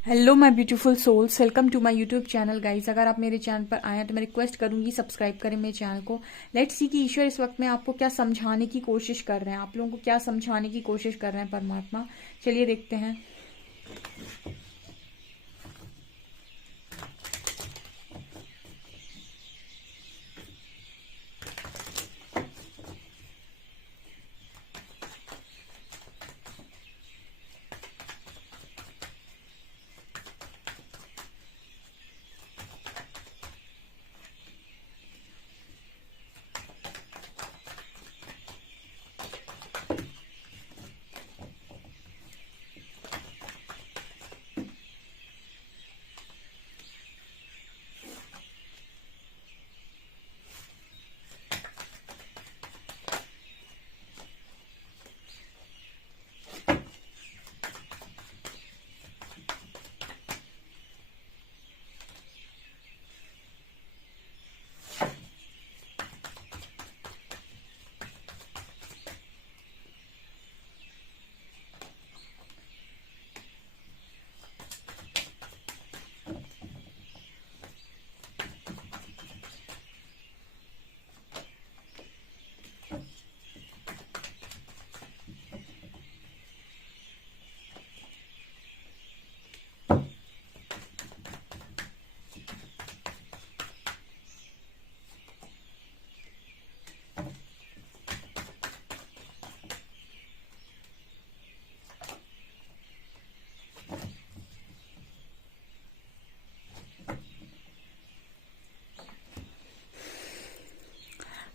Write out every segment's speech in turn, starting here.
Hello my beautiful souls, welcome to my YouTube channel guys. अगर आप मेरे channel पर आए हैं तो मैं रिक्वेस्ट करूंगी सब्सक्राइब करें मेरे चैनल को। लेट्स सी कि ईश्वर इस वक्त में आपको क्या समझाने की कोशिश कर रहे हैं, आप लोगों को क्या समझाने की कोशिश कर रहे हैं परमात्मा। चलिए देखते हैं।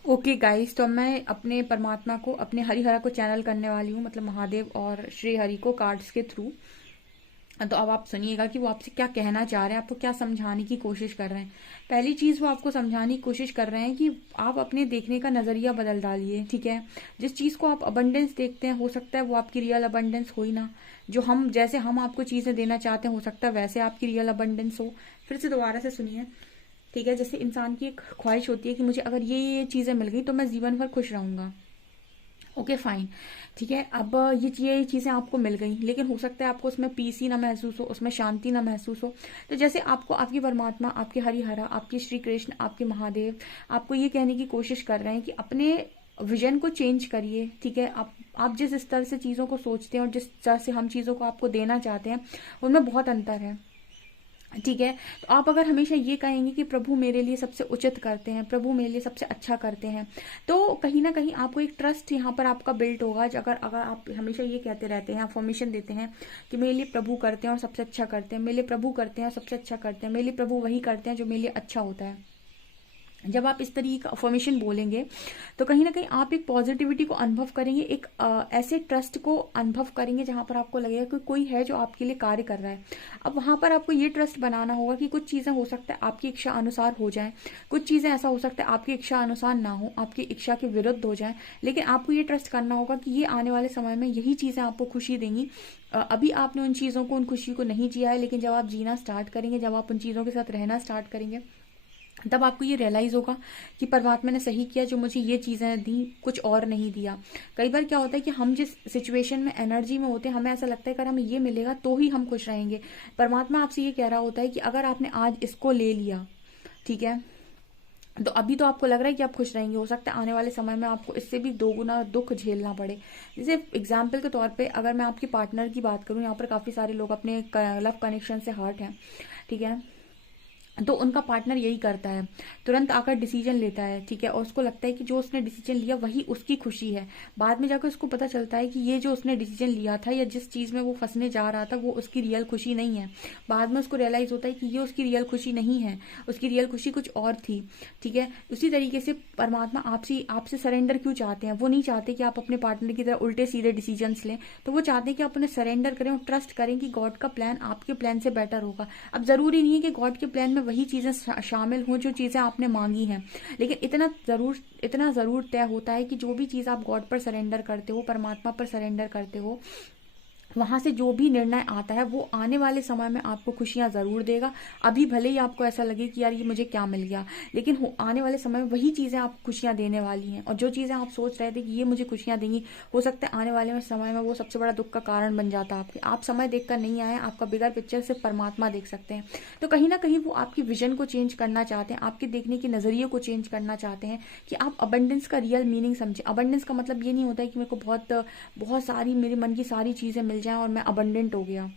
ओके गाइस, तो मैं अपने परमात्मा को, अपने हरिहरा को चैनल करने वाली हूँ, मतलब महादेव और श्री हरि को कार्ड्स के थ्रू। तो अब आप सुनिएगा कि वो आपसे क्या कहना चाह रहे हैं, आपको क्या समझाने की कोशिश कर रहे हैं। पहली चीज वो आपको समझाने की कोशिश कर रहे हैं कि आप अपने देखने का नजरिया बदल डालिए। ठीक है, जिस चीज को आप अबंडेंस देखते हैं, हो सकता है वो आपकी रियल अबंडेंस हो ही ना। जो हम, जैसे हम आपको चीजें देना चाहते हैं, हो सकता है वैसे आपकी रियल अबंडेंस हो। फिर से दोबारा से सुनिए। ठीक है, जैसे इंसान की एक ख्वाहिश होती है कि मुझे अगर ये चीजें मिल गई तो मैं जीवन भर खुश रहूंगा। Okay fine. ठीक है, अब ये चीजें आपको मिल गई, लेकिन हो सकता है आपको उसमें पीस ही ना महसूस हो, उसमें शांति ना महसूस हो। तो जैसे आपको आपकी परमात्मा, आपके हरिहरा, आपके श्री कृष्ण, आपके महादेव आपको ये कहने की कोशिश कर रहे हैं कि अपने विजन को चेंज करिए। ठीक है, आप जिस स्तर से चीजों को सोचते हैं और जिस तरह से हम चीजों को आपको देना चाहते हैं, उनमें बहुत अंतर है। ठीक है, तो आप अगर हमेशा ये कहेंगे कि प्रभु मेरे लिए सबसे उचित करते हैं, प्रभु मेरे लिए सबसे अच्छा करते हैं, तो कहीं ना कहीं आपको एक ट्रस्ट यहाँ पर आपका बिल्ट होगा। अगर अगर आप हमेशा ये कहते रहते हैं, अफर्मेशन देते हैं कि मेरे लिए प्रभु करते हैं और सबसे अच्छा करते हैं, मेरे लिए प्रभु करते हैं और सबसे अच्छा करते हैं, मेरे लिए प्रभु वही करते हैं जो मेरे लिए अच्छा होता है। जब आप इस तरीके का अफर्मेशन बोलेंगे तो कहीं ना कहीं आप एक पॉजिटिविटी को अनुभव करेंगे, एक ऐसे ट्रस्ट को अनुभव करेंगे जहां पर आपको लगेगा कि कोई है जो आपके लिए कार्य कर रहा है। अब वहां पर आपको ये ट्रस्ट बनाना होगा कि कुछ चीजें हो सकता है आपकी इच्छा अनुसार हो जाए, कुछ चीजें ऐसा हो सकता है आपकी इच्छा अनुसार ना हो, आपकी इच्छा के विरुद्ध हो जाए, लेकिन आपको ये ट्रस्ट करना होगा कि ये आने वाले समय में यही चीजें आपको खुशी देंगी। अभी आपने उन चीजों को, उन खुशी को नहीं जिया है, लेकिन जब आप जीना स्टार्ट करेंगे, जब आप उन चीजों के साथ रहना स्टार्ट करेंगे, तब आपको ये रियलाइज होगा कि परमात्मा ने सही किया जो मुझे ये चीजें दी, कुछ और नहीं दिया। कई बार क्या होता है कि हम जिस सिचुएशन में, एनर्जी में होते हैं, हमें ऐसा लगता है कि अगर हमें ये मिलेगा तो ही हम खुश रहेंगे। परमात्मा आपसे ये कह रहा होता है कि अगर आपने आज इसको ले लिया, ठीक है, तो अभी तो आपको लग रहा है कि आप खुश रहेंगे, हो सकता है आने वाले समय में आपको इससे भी दोगुना दुख झेलना पड़े। जैसे एग्जाम्पल के तौर पे अगर मैं आपकी पार्टनर की बात करूं, यहाँ पर काफी सारे लोग अपने लव कनेक्शन से हर्ट हैं। ठीक है, तो उनका पार्टनर यही करता है, तुरंत आकर डिसीजन लेता है। ठीक है, और उसको लगता है कि जो उसने डिसीजन लिया वही उसकी खुशी है। बाद में जाकर उसको पता चलता है कि ये जो उसने डिसीजन लिया था या जिस चीज में वो फंसने जा रहा था वो उसकी रियल खुशी नहीं है। बाद में उसको रियलाइज होता है कि ये उसकी रियल खुशी नहीं है, उसकी रियल खुशी कुछ और थी। ठीक है, उसी तरीके से परमात्मा आपसे आपसे सरेंडर क्यों चाहते हैं? वो नहीं चाहते कि आप अपने पार्टनर की तरह उल्टे सीधे डिसीजन लें, तो वो चाहते हैं कि आप उन्हें सरेंडर करें और ट्रस्ट करें कि गॉड का प्लान आपके प्लान से बेटर होगा। अब जरूरी नहीं है कि गॉड के प्लान में वही चीजें शामिल हों जो चीजें आपने मांगी हैं, लेकिन इतना जरूर तय होता है कि जो भी चीज आप गॉड पर सरेंडर करते हो, परमात्मा पर सरेंडर करते हो, वहां से जो भी निर्णय आता है वो आने वाले समय में आपको खुशियां जरूर देगा। अभी भले ही आपको ऐसा लगे कि यार ये मुझे क्या मिल गया, लेकिन आने वाले समय में वही चीजें आपको खुशियां देने वाली हैं। और जो चीजें आप सोच रहे थे कि ये मुझे खुशियां देंगी, हो सकता है आने वाले समय में वो सबसे बड़ा दुख का कारण बन जाता है आपके। आप समय देखकर नहीं आए, आपका बिगर पिक्चर सिर्फ परमात्मा देख सकते हैं। तो कहीं ना कहीं वो आपकी विजन को चेंज करना चाहते हैं, आपके देखने के नजरिए को चेंज करना चाहते हैं कि आप अबंडेंस का रियल मीनिंग समझे। अबंडेंस का मतलब ये नहीं होता है कि मेरे को बहुत बहुत सारी, मेरे मन की सारी चीजें मिल जाएं और मैं अबंडेंट हो गया।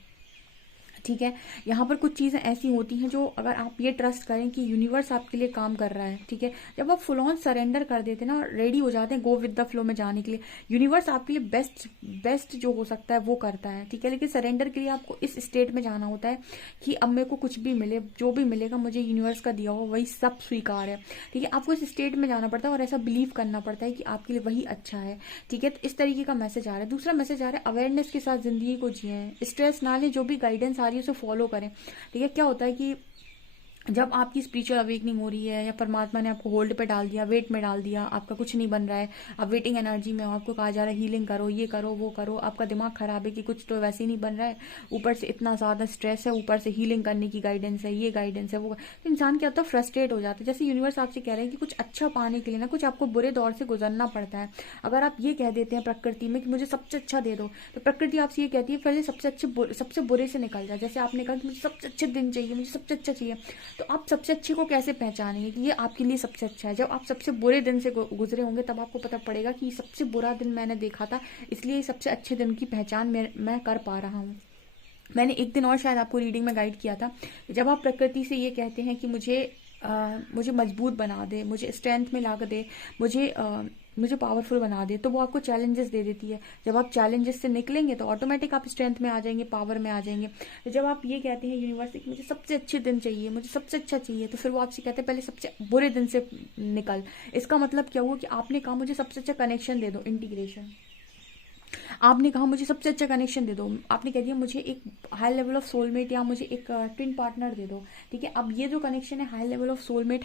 ठीक है, यहाँ पर कुछ चीज़ें ऐसी होती हैं जो अगर आप ये ट्रस्ट करें कि यूनिवर्स आपके लिए काम कर रहा है। ठीक है, जब आप फुल ऑन सरेंडर कर देते हैं ना, रेडी हो जाते हैं गो विद द फ्लो में जाने के लिए, यूनिवर्स आपके लिए बेस्ट बेस्ट जो हो सकता है वो करता है। ठीक है, लेकिन सरेंडर के लिए आपको इस स्टेट में जाना होता है कि अब मेरे को कुछ भी मिले, जो भी मिलेगा मुझे यूनिवर्स का दिया हुआ वही सब स्वीकार है। ठीक है, आपको इस स्टेट में जाना पड़ता है और ऐसा बिलीव करना पड़ता है कि आपके लिए वही अच्छा है। ठीक है, तो इस तरीके का मैसेज आ रहा है। दूसरा मैसेज आ रहा है अवेयरनेस के साथ जिंदगी को जिए, स्ट्रेस ना लें, जो भी गाइडेंस आ रही है उसे फॉलो करें। ठीक है, क्या होता है कि जब आपकी स्पिरिचुअल अवेकनिंग हो रही है या परमात्मा ने आपको होल्ड पे डाल दिया, वेट में डाल दिया, आपका कुछ नहीं बन रहा है, आप वेटिंग एनर्जी में हो, आपको कहा जा रहा है हीलिंग करो, ये करो वो करो, आपका दिमाग खराब है कि कुछ तो वैसे ही नहीं बन रहा है, ऊपर से इतना ज्यादा स्ट्रेस है, ऊपर से हीलिंग करने की गाइडेंस है, ये गाइडेंस है वो, तो इंसान क्या होता है फ्रस्ट्रेट हो जाता है। जैसे यूनिवर्स आपसे कह रहे हैं कि कुछ अच्छा पाने के लिए ना कुछ आपको बुरे दौर से गुजरना पड़ता है। अगर आप ये कह देते हैं प्रकृति में कि मुझे सबसे अच्छा दे दो, तो प्रकृति आपसे ये कहती है पहले सबसे बुरे से निकल जाए। जैसे आपने कहा कि मुझे सबसे अच्छे दिन चाहिए, मुझे सबसे अच्छा चाहिए, तो आप सबसे अच्छे को कैसे पहचानेंगे कि ये आपके लिए सबसे अच्छा है? जब आप सबसे बुरे दिन से गुजरे होंगे तब आपको पता पड़ेगा कि सबसे बुरा दिन मैंने देखा था, इसलिए सबसे अच्छे दिन की पहचान मैं कर पा रहा हूँ। मैंने एक दिन और शायद आपको रीडिंग में गाइड किया था, जब आप प्रकृति से ये कहते हैं कि मुझे मजबूत बना दे, मुझे स्ट्रेंथ में ला दे, मुझे पावरफुल बना दे, तो वो आपको चैलेंजेस दे देती है। जब आप चैलेंजेस से निकलेंगे तो ऑटोमेटिक आप स्ट्रेंथ में आ जाएंगे, पावर में आ जाएंगे। तो जब आप ये कहते हैं यूनिवर्स कि मुझे सबसे अच्छे दिन चाहिए, मुझे सबसे अच्छा चाहिए, तो फिर वो आपसे कहते हैं पहले सबसे बुरे दिन से निकल। इसका मतलब क्या हुआ कि आपने कहा मुझे सबसे अच्छा कनेक्शन दे दो, इंटीग्रेशन। आपने कहा मुझे सबसे अच्छा कनेक्शन दे दो, आपने कह दिया मुझे एक हाई लेवल ऑफ सोलमेट या मुझे एक ट्विन पार्टनर दे दो। ठीक है, अब ये जो कनेक्शन है हाई लेवल ऑफ सोलमेट,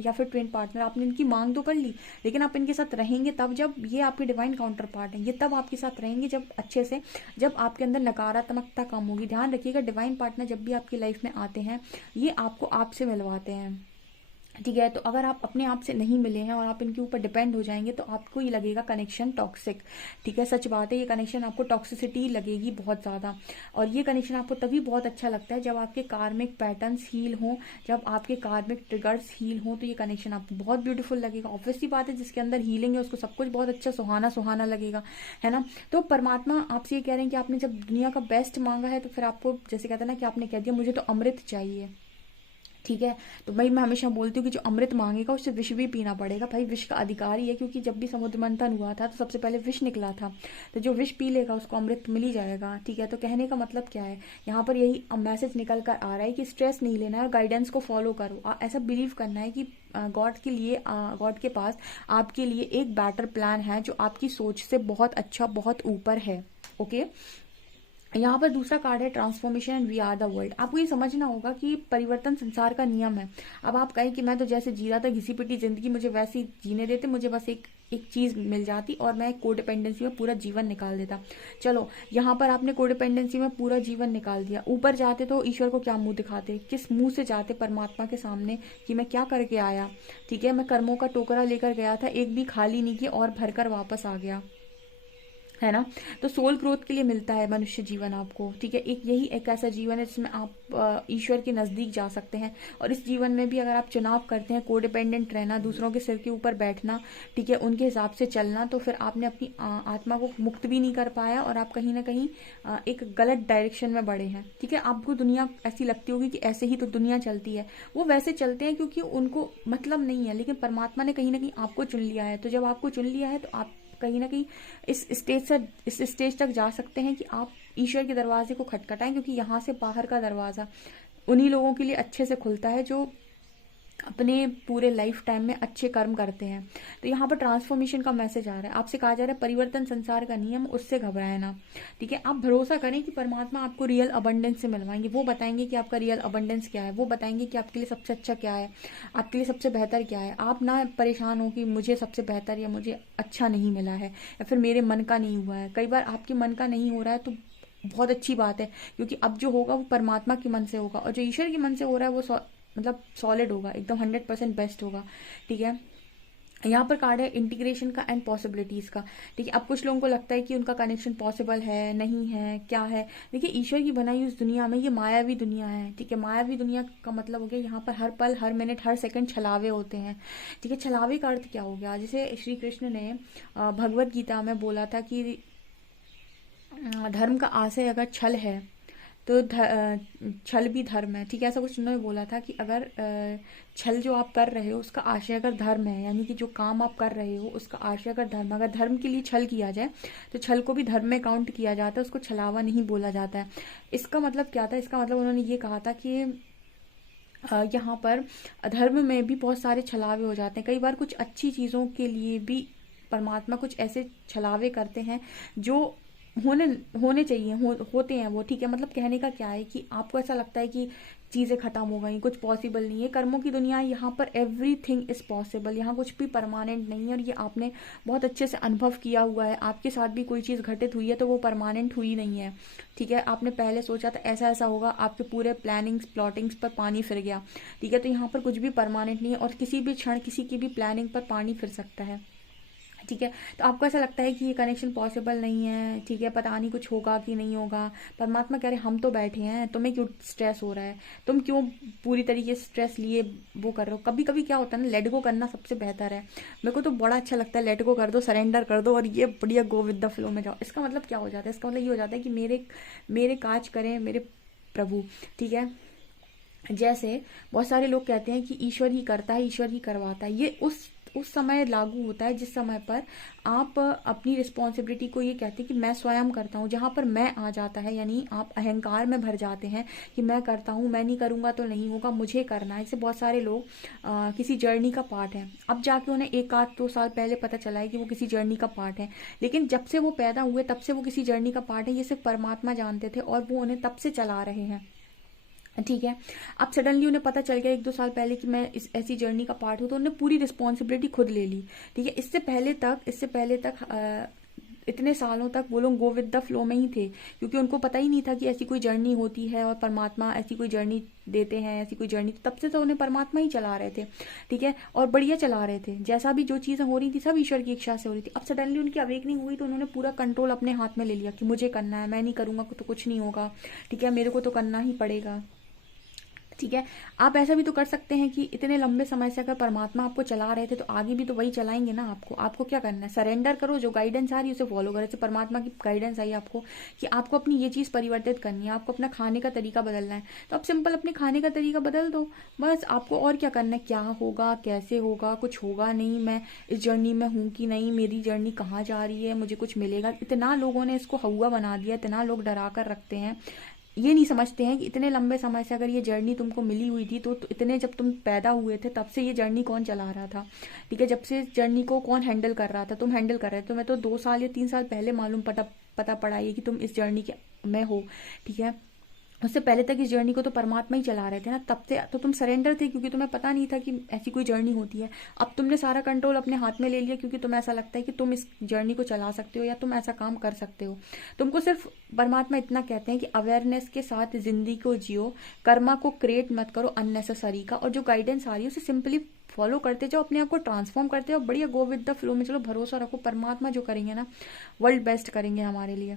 या फिर ट्विन पार्टनर, आपने इनकी मांग तो कर ली, लेकिन आप इनके साथ रहेंगे तब जब ये आपके डिवाइन काउंटर पार्ट है, ये तब आपके साथ रहेंगे जब अच्छे से, जब आपके अंदर नकारात्मकता कम होगी। ध्यान रखिएगा, डिवाइन पार्टनर जब भी आपकी लाइफ में आते हैं ये आपको आपसे मिलवाते हैं। ठीक है, तो अगर आप अपने आप से नहीं मिले हैं और आप इनके ऊपर डिपेंड हो जाएंगे तो आपको ये लगेगा कनेक्शन टॉक्सिक। ठीक है, सच बात है, ये कनेक्शन आपको टॉक्सिसिटी लगेगी बहुत ज़्यादा। और ये कनेक्शन आपको तभी बहुत अच्छा लगता है जब आपके कार्मिक पैटर्न्स हील हों, जब आपके कार्मिक ट्रिगर्स हील हों, तो ये कनेक्शन आपको बहुत ब्यूटीफुल लगेगा। ऑब्वियसली बात है, जिसके अंदर हीलिंग है उसको सब कुछ बहुत अच्छा सुहाना सुहाना लगेगा, है ना। तो परमात्मा आपसे ये कह रहे हैं कि आपने जब दुनिया का बेस्ट मांगा है तो फिर आपको, जैसे कहते हैं ना कि आपने कह दिया मुझे तो अमृत चाहिए। ठीक है, तो भाई मैं हमेशा बोलती हूँ कि जो अमृत मांगेगा उससे विष भी पीना पड़ेगा। भाई विष का अधिकारी है, क्योंकि जब भी समुद्र मंथन हुआ था तो सबसे पहले विष निकला था, तो जो विष पी लेगा उसको अमृत मिल ही जाएगा। ठीक है, तो कहने का मतलब क्या है, यहाँ पर यही मैसेज निकल कर आ रहा है कि स्ट्रेस नहीं लेना है और गाइडेंस को फॉलो करो। ऐसा बिलीव करना है कि गॉड के लिए, गॉड के पास आपके लिए एक बेटर प्लान है जो आपकी सोच से बहुत अच्छा, बहुत ऊपर है। ओके, यहाँ पर दूसरा कार्ड है transformation and we are the world. आपको ये समझना होगा कि परिवर्तन संसार का नियम है। अब आप कहें कि मैं तो जैसे जी रहा था घिसी पिटी जिंदगी, मुझे वैसे ही जीने देते, मुझे बस एक चीज मिल जाती और मैं कोडिपेंडेंसी में पूरा जीवन निकाल देता। चलो, यहाँ पर आपने कोडिपेंडेंसी में पूरा जीवन निकाल दिया, ऊपर जाते तो ईश्वर को क्या मुंह दिखाते, किस मुंह से जाते परमात्मा के सामने कि मैं क्या करके आया। ठीक है, मैं कर्मों का टोकरा लेकर गया था, एक भी खाली नहीं किया और भरकर वापस आ गया, है ना। तो सोल ग्रोथ के लिए मिलता है मनुष्य जीवन आपको। ठीक है, यही एक ऐसा जीवन है जिसमें आप ईश्वर के नजदीक जा सकते हैं। और इस जीवन में भी अगर आप चुनाव करते हैं कोडिपेंडेंट रहना, दूसरों के सिर के ऊपर बैठना, ठीक है, उनके हिसाब से चलना, तो फिर आपने अपनी आत्मा को मुक्त भी नहीं कर पाया और आप कहीं ना कहीं एक गलत डायरेक्शन में बढ़े हैं। ठीक है, आपको दुनिया ऐसी लगती होगी कि ऐसे ही तो दुनिया चलती है, वो वैसे चलते हैं क्योंकि उनको मतलब नहीं है, लेकिन परमात्मा ने कहीं ना कहीं आपको चुन लिया है। तो जब आपको चुन लिया है तो आप कहीं ना कहीं इस स्टेज तक जा सकते हैं कि आप ईश्वर के दरवाजे को खटखटाएं, क्योंकि यहाँ से बाहर का दरवाजा उन्हीं लोगों के लिए अच्छे से खुलता है जो अपने पूरे लाइफ टाइम में अच्छे कर्म करते हैं। तो यहाँ पर ट्रांसफॉर्मेशन का मैसेज आ रहा है, आपसे कहा जा रहा है परिवर्तन संसार का नियम, उससे घबराए ना। ठीक है, आप भरोसा करें कि परमात्मा आपको रियल अबंडेंस से मिलवाएंगे। वो बताएंगे कि आपका रियल अबंडेंस क्या है, वो बताएंगे कि आपके लिए सबसे अच्छा क्या है, आपके लिए सबसे बेहतर क्या है। आप ना परेशान हो कि मुझे सबसे बेहतर या मुझे अच्छा नहीं मिला है या फिर मेरे मन का नहीं हुआ है। कई बार आपके मन का नहीं हो रहा है तो बहुत अच्छी बात है, क्योंकि अब जो होगा वो परमात्मा के मन से होगा, और जो ईश्वर के मन से हो रहा है वो मतलब सॉलिड होगा, एकदम 100% बेस्ट होगा। ठीक है, यहाँ पर कार्ड है इंटीग्रेशन का एंड पॉसिबिलिटीज का। ठीक है, अब कुछ लोगों को लगता है कि उनका कनेक्शन पॉसिबल है, नहीं है, क्या है। देखिए, ईश्वर की बनाई उस दुनिया में ये मायावी दुनिया है। ठीक है, मायावी दुनिया का मतलब हो गया यहाँ पर हर पल, हर मिनट, हर सेकंड छलावे होते हैं। ठीक है, छलावे का अर्थ क्या हो गया, जैसे श्री कृष्ण ने भगवत गीता में बोला था कि धर्म का आशय अगर छल है तो छल भी धर्म है। ठीक है, ऐसा कुछ उन्होंने बोला था कि अगर छल जो आप कर रहे हो उसका आशय अगर धर्म है, यानी कि जो काम आप कर रहे हो उसका आशय अगर धर्म, अगर धर्म के लिए छल किया जाए तो छल को भी धर्म में काउंट किया जाता है, उसको छलावा नहीं बोला जाता है। इसका मतलब क्या था, इसका मतलब उन्होंने ये कहा था कि यहाँ पर धर्म में भी बहुत सारे छलावे हो जाते हैं। कई बार कुछ अच्छी चीज़ों के लिए भी परमात्मा कुछ ऐसे छलावे करते हैं जो होने होने चाहिए, होते हैं वो। ठीक है, मतलब कहने का क्या है कि आपको ऐसा लगता है कि चीज़ें खत्म हो गई, कुछ पॉसिबल नहीं है, कर्मों की दुनिया है, यहाँ पर एवरीथिंग इज पॉसिबल, यहाँ कुछ भी परमानेंट नहीं है। और ये आपने बहुत अच्छे से अनुभव किया हुआ है, आपके साथ भी कोई चीज़ घटित हुई है तो वो परमानेंट हुई नहीं है। ठीक है, आपने पहले सोचा था ऐसा ऐसा होगा, आपके पूरे प्लानिंग्स प्लॉटिंग्स पर पानी फिर गया। ठीक है, तो यहाँ पर कुछ भी परमानेंट नहीं है, और किसी भी क्षण किसी की भी प्लानिंग पर पानी फिर सकता है। ठीक है, तो आपको ऐसा लगता है कि ये कनेक्शन पॉसिबल नहीं है, ठीक है, पता नहीं कुछ होगा कि नहीं होगा। परमात्मा कह रहे हम तो बैठे हैं, तुम्हें क्यों स्ट्रेस हो रहा है, तुम क्यों पूरी तरीके से स्ट्रेस लिए वो कर रहे हो। कभी कभी क्या होता है ना, लेट गो करना सबसे बेहतर है। मेरे को तो बड़ा अच्छा लगता है, लेट गो कर दो, सरेंडर कर दो, और ये बढ़िया गो विद द फ्लो में जाओ। इसका मतलब क्या हो जाता है, इसका मतलब ये हो जाता है कि मेरे काज करें मेरे प्रभु। ठीक है, जैसे बहुत सारे लोग कहते हैं कि ईश्वर ही करता है, ईश्वर ही करवाता है, ये उस समय लागू होता है जिस समय पर आप अपनी रिस्पॉन्सिबिलिटी को ये कहते हैं कि मैं स्वयं करता हूँ। जहाँ पर मैं आ जाता है, यानी आप अहंकार में भर जाते हैं कि मैं करता हूँ, मैं नहीं करूँगा तो नहीं होगा, मुझे करना है। इससे बहुत सारे लोग किसी जर्नी का पार्ट है, अब जाके उन्हें 1 आध 2 साल पहले पता चला है कि वो किसी जर्नी का पार्ट है, लेकिन जब से वो पैदा हुए तब से वो किसी जर्नी का पार्ट है, ये सिर्फ परमात्मा जानते थे और वो उन्हें तब से चला रहे हैं। ठीक है, अब सडनली उन्हें पता चल गया 1 2 साल पहले कि मैं इस ऐसी जर्नी का पार्ट हूँ, तो उन्होंने पूरी रिस्पॉन्सिबिलिटी खुद ले ली। ठीक है, इससे पहले तक इतने सालों तक वो लोग गो विद द फ्लो में ही थे, क्योंकि उनको पता ही नहीं था कि ऐसी कोई जर्नी होती है और परमात्मा ऐसी कोई जर्नी देते हैं, ऐसी कोई जर्नी। तब से तो उन्हें परमात्मा ही चला रहे थे। ठीक है, और बढ़िया चला रहे थे, जैसा भी जो चीज़ें हो रही थी सब ईश्वर की इच्छा से हो रही थी। अब सडनली उनकी अवेकनिंग हुई तो उन्होंने पूरा कंट्रोल अपने हाथ में ले लिया कि मुझे करना है, मैं नहीं करूंगा तो कुछ नहीं होगा। ठीक है, मेरे को तो करना ही पड़ेगा। ठीक है, आप ऐसा भी तो कर सकते हैं कि इतने लंबे समय से अगर परमात्मा आपको चला रहे थे तो आगे भी तो वही चलाएंगे ना आपको क्या करना है, सरेंडर करो, जो गाइडेंस आ रही है उसे फॉलो करो। जैसे परमात्मा की गाइडेंस आई आपको कि आपको अपनी ये चीज़ परिवर्तित करनी है, आपको अपना खाने का तरीका बदलना है, तो आप सिंपल अपने खाने का तरीका बदल दो, बस। आपको और क्या करना है, क्या होगा, कैसे होगा, कुछ होगा नहीं, मैं इस जर्नी में हूँ कि नहीं, मेरी जर्नी कहाँ जा रही है, मुझे कुछ मिलेगा। इतना लोगों ने इसको हवा बना दिया, इतना लोग डरा कर रखते हैं, ये नहीं समझते हैं कि इतने लंबे समय से अगर ये जर्नी तुमको मिली हुई थी तो इतने जब तुम पैदा हुए थे तब से ये जर्नी कौन चला रहा था। ठीक है, जब से जर्नी को कौन हैंडल कर रहा था, तुम हैंडल कर रहे थे। तुम्हें तो 2 साल या 3 साल पहले मालूम पता पड़ा ये कि तुम इस जर्नी के में हो। ठीक है, उससे पहले तक इस जर्नी को तो परमात्मा ही चला रहे थे ना, तब से तो तुम सरेंडर थे, क्योंकि तुम्हें पता नहीं था कि ऐसी कोई जर्नी होती है। अब तुमने सारा कंट्रोल अपने हाथ में ले लिया, क्योंकि तुम्हें ऐसा लगता है कि तुम इस जर्नी को चला सकते हो या तुम ऐसा काम कर सकते हो। तुमको सिर्फ परमात्मा इतना कहते हैं कि अवेयरनेस के साथ जिंदगी को जियो, कर्मा को क्रिएट मत करो अननेसेसरी का, और जो गाइडेंस आ रही है उसे सिंपली फॉलो करते जाओ, अपने आप को ट्रांसफॉर्म करते जाओ, बढ़िया गो विद द फ्लो में चलो, भरोसा रखो, परमात्मा जो करेंगे ना वर्ल्ड बेस्ट करेंगे हमारे लिए।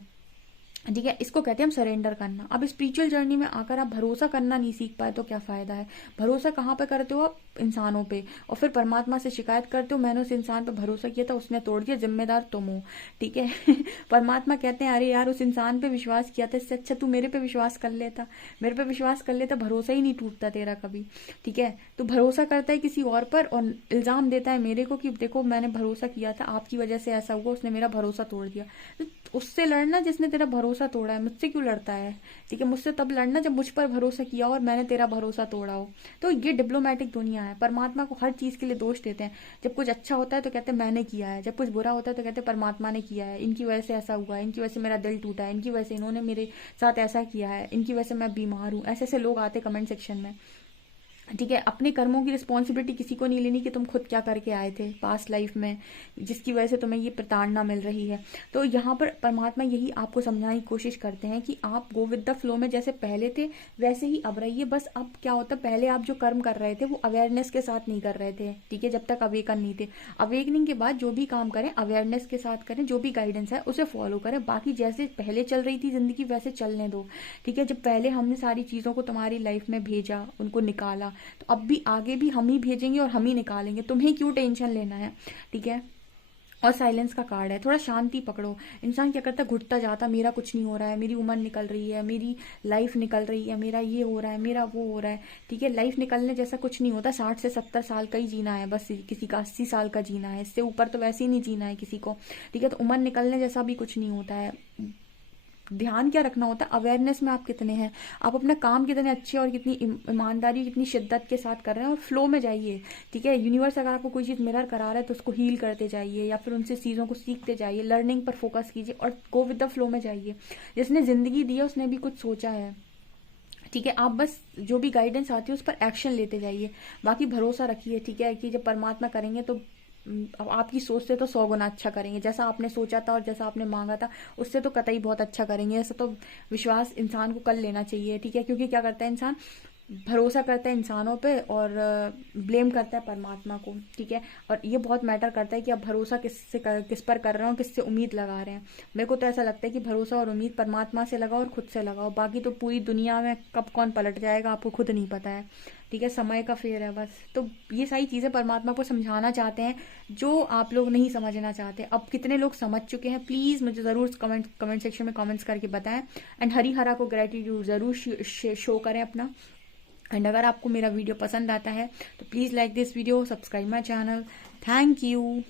ठीक है, इसको कहते हैं हम सरेंडर करना। अब स्पिरिचुअल जर्नी में आकर आप भरोसा करना नहीं सीख पाए तो क्या फायदा है। भरोसा कहाँ पे करते हो आप, इंसानों पे, और फिर परमात्मा से शिकायत करते हो मैंने उस इंसान पे भरोसा किया था, उसने तोड़ दिया, जिम्मेदार तुम हो। ठीक है परमात्मा कहते हैं अरे यार उस इंसान पे विश्वास किया था, इससे अच्छा तू मेरे पे विश्वास कर लेता, मेरे पे विश्वास कर लेता, भरोसा ही नहीं टूटता तेरा कभी। ठीक है, तो भरोसा करता है किसी और पर और इल्जाम देता है मेरे को कि देखो मैंने भरोसा किया था, आपकी वजह से ऐसा हुआ, उसने मेरा भरोसा तोड़ दिया। तो उससे लड़ना जिसने तेरा भरोसा तोड़ा है, मुझसे क्यों लड़ता है। ठीक है, मुझसे तब लड़ना जब मुझ पर भरोसा किया और मैंने तेरा भरोसा तोड़ा हो। तो ये डिप्लोमेटिक दुनिया है। परमात्मा को हर चीज के लिए दोष देते हैं। जब कुछ अच्छा होता है तो कहते हैं मैंने किया है, जब कुछ बुरा होता है तो कहते हैं परमात्मा ने किया है, इनकी वजह से ऐसा हुआ है, इनकी वजह से मेरा दिल टूटा है, इनकी वजह से इन्होंने मेरे साथ ऐसा किया है, इनकी वजह से मैं बीमार हूँ। ऐसे ऐसे लोग आते कमेंट सेक्शन में। ठीक है। अपने कर्मों की रिस्पॉन्सिबिलिटी किसी को नहीं लेनी कि तुम खुद क्या करके आए थे पास्ट लाइफ में, जिसकी वजह से तुम्हें ये प्रताड़ना मिल रही है। तो यहाँ पर परमात्मा यही आपको समझाने की कोशिश करते हैं कि आप गो विद द फ्लो में, जैसे पहले थे वैसे ही अब रहिए। बस अब क्या होता है, पहले आप जो कर्म कर रहे थे वो अवेयरनेस के साथ नहीं कर रहे थे, ठीक है, जब तक अवेकन नहीं थे। अवेकनिंग के बाद जो भी काम करें अवेयरनेस के साथ करें, जो भी गाइडेंस है उसे फॉलो करें। बाकी जैसे पहले चल रही थी जिंदगी वैसे चलने दो, ठीक है। जब पहले हमने सारी चीज़ों को तुम्हारी लाइफ में भेजा, उनको निकाला, तो अब भी आगे भी हम ही भेजेंगे और हम ही निकालेंगे, तुम्हें क्यों टेंशन लेना है, ठीक है। और साइलेंस का कार्ड है, थोड़ा शांति पकड़ो। इंसान क्या करता है, घुटता जाता, मेरा कुछ नहीं हो रहा है, मेरी उम्र निकल रही है, मेरी लाइफ निकल रही है, मेरा ये हो रहा है, मेरा वो हो रहा है, ठीक है। लाइफ निकलने जैसा कुछ नहीं होता, 60 से 70 साल का ही जीना है बस, किसी का 80 साल का जीना है, इससे ऊपर तो वैसे ही नहीं जीना है किसी को, ठीक है। तो उम्र निकलने जैसा भी कुछ नहीं होता है। ध्यान क्या रखना होता है, अवेयरनेस में आप कितने हैं, आप अपना काम कितने अच्छे और कितनी ईमानदारी, कितनी शिद्दत के साथ कर रहे हैं, और फ्लो में जाइए, ठीक है। यूनिवर्स अगर आपको कोई चीज़ मिरर करा रहा है तो उसको हील करते जाइए, या फिर उनसे चीज़ों को सीखते जाइए, लर्निंग पर फोकस कीजिए और गो विद द फ्लो में जाइए। जिसने ज़िंदगी दी है उसने भी कुछ सोचा है, ठीक है। आप बस जो भी गाइडेंस आती है उस पर एक्शन लेते जाइए, बाकी भरोसा रखिए, ठीक है, कि जब परमात्मा करेंगे तो अब आपकी सोच से तो 100 गुना अच्छा करेंगे। जैसा आपने सोचा था और जैसा आपने मांगा था उससे तो कतई बहुत अच्छा करेंगे। ऐसा तो विश्वास इंसान को कर लेना चाहिए, ठीक है। क्योंकि क्या करता है इंसान, भरोसा करता है इंसानों पे और ब्लेम करता है परमात्मा को, ठीक है। और ये बहुत मैटर करता है कि आप भरोसा किस पर कर रहे हो, किससे उम्मीद लगा रहे हैं। मेरे को तो ऐसा लगता है कि भरोसा और उम्मीद परमात्मा से लगाओ और खुद से लगाओ, बाकी तो पूरी दुनिया में कब कौन पलट जाएगा आपको खुद नहीं पता है, ठीक है। समय का फेर है बस। तो ये सारी चीज़ें परमात्मा को समझाना चाहते हैं जो आप लोग नहीं समझना चाहते। अब कितने लोग समझ चुके हैं प्लीज़ मुझे ज़रूर कमेंट सेक्शन में कमेंट्स करके बताएं। एंड हरी हरा को ग्रेटिट्यूड ज़रूर शो करें अपना। एंड अगर आपको मेरा वीडियो पसंद आता है तो please like this video, subscribe my channel. Thank you.